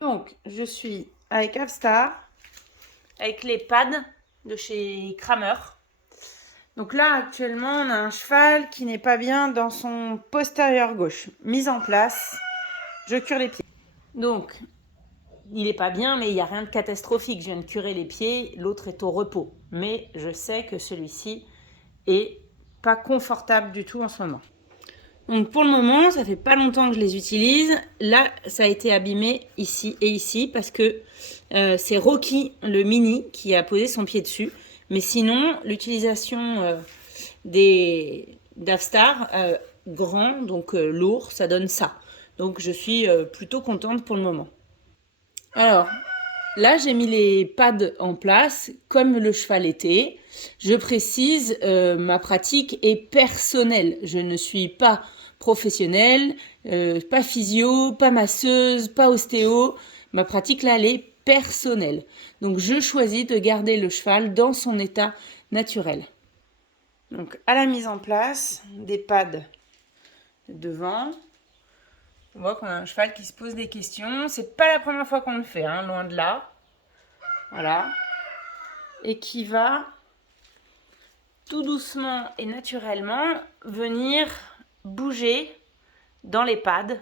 Donc, je suis avec Avstar, avec les pads de chez Kramer. Donc là, actuellement, on a un cheval qui n'est pas bien dans son postérieur gauche. Mise en place, je cure les pieds. Donc, il n'est pas bien, mais il n'y a rien de catastrophique. Je viens de curer les pieds, l'autre est au repos. Mais je sais que celui-ci est pas confortable du tout en ce moment. Donc pour le moment, ça fait pas longtemps que je les utilise. Là, ça a été abîmé ici et ici parce que c'est Rocky, le mini, qui a posé son pied dessus. Mais sinon, l'utilisation d'Avstar, grand, donc lourd, ça donne ça. Donc je suis plutôt contente pour le moment. Alors, là, j'ai mis les pads en place comme le cheval était. Je précise, ma pratique est personnelle. Je ne suis pas professionnelle, pas physio, pas masseuse, pas ostéo. Ma pratique, là, elle est personnelle. Donc, je choisis de garder le cheval dans son état naturel. Donc, à la mise en place des pads devant, on voit qu'on a un cheval qui se pose des questions. C'est pas la première fois qu'on le fait, hein, loin de là. Voilà. Et qui va tout doucement et naturellement venir bouger dans les pads,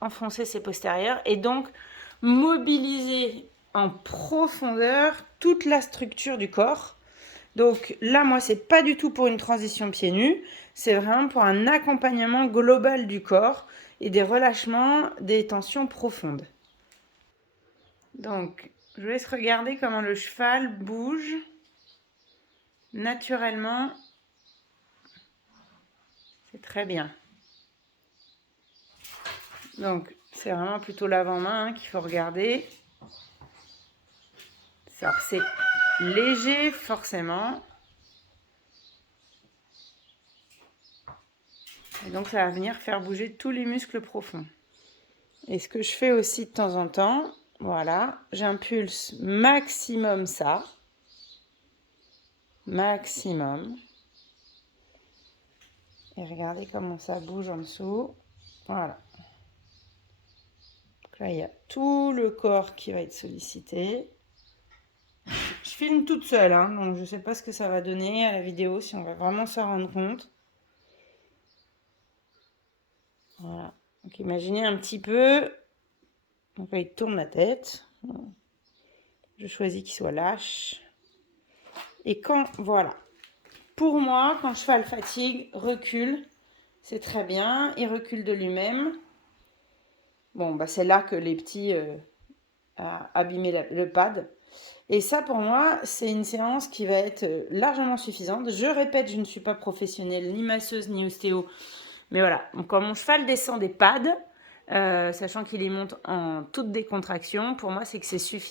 enfoncer ses postérieurs et donc mobiliser en profondeur toute la structure du corps. Donc là, moi, c'est pas du tout pour une transition pieds nus, c'est vraiment pour un accompagnement global du corps et des relâchements, des tensions profondes. Donc, je vous laisse regarder comment le cheval bouge naturellement. C'est très bien. Donc, c'est vraiment plutôt l'avant-main qu'il faut regarder. Alors, c'est léger, forcément. Et donc, ça va venir faire bouger tous les muscles profonds. Et ce que je fais aussi de temps en temps, voilà, j'impulse maximum ça. Maximum. Et regardez comment ça bouge en dessous. Voilà. Donc là, il y a tout le corps qui va être sollicité. Je filme toute seule, hein, donc je ne sais pas ce que ça va donner à la vidéo, si on va vraiment s'en rendre compte. Voilà. Donc imaginez un petit peu. Donc là, il tourne la tête. Je choisis qu'il soit lâche. Et quand, voilà. Pour moi, quand le cheval fatigue, recule. C'est très bien. Il recule de lui-même. Bon, bah c'est là que les petits a abîmé le pad. Et ça, pour moi, c'est une séance qui va être largement suffisante. Je répète, je ne suis pas professionnelle, ni masseuse, ni ostéo. Mais voilà, donc quand mon cheval descend des pads, sachant qu'il y monte en toute décontraction, pour moi, c'est que c'est suffisant.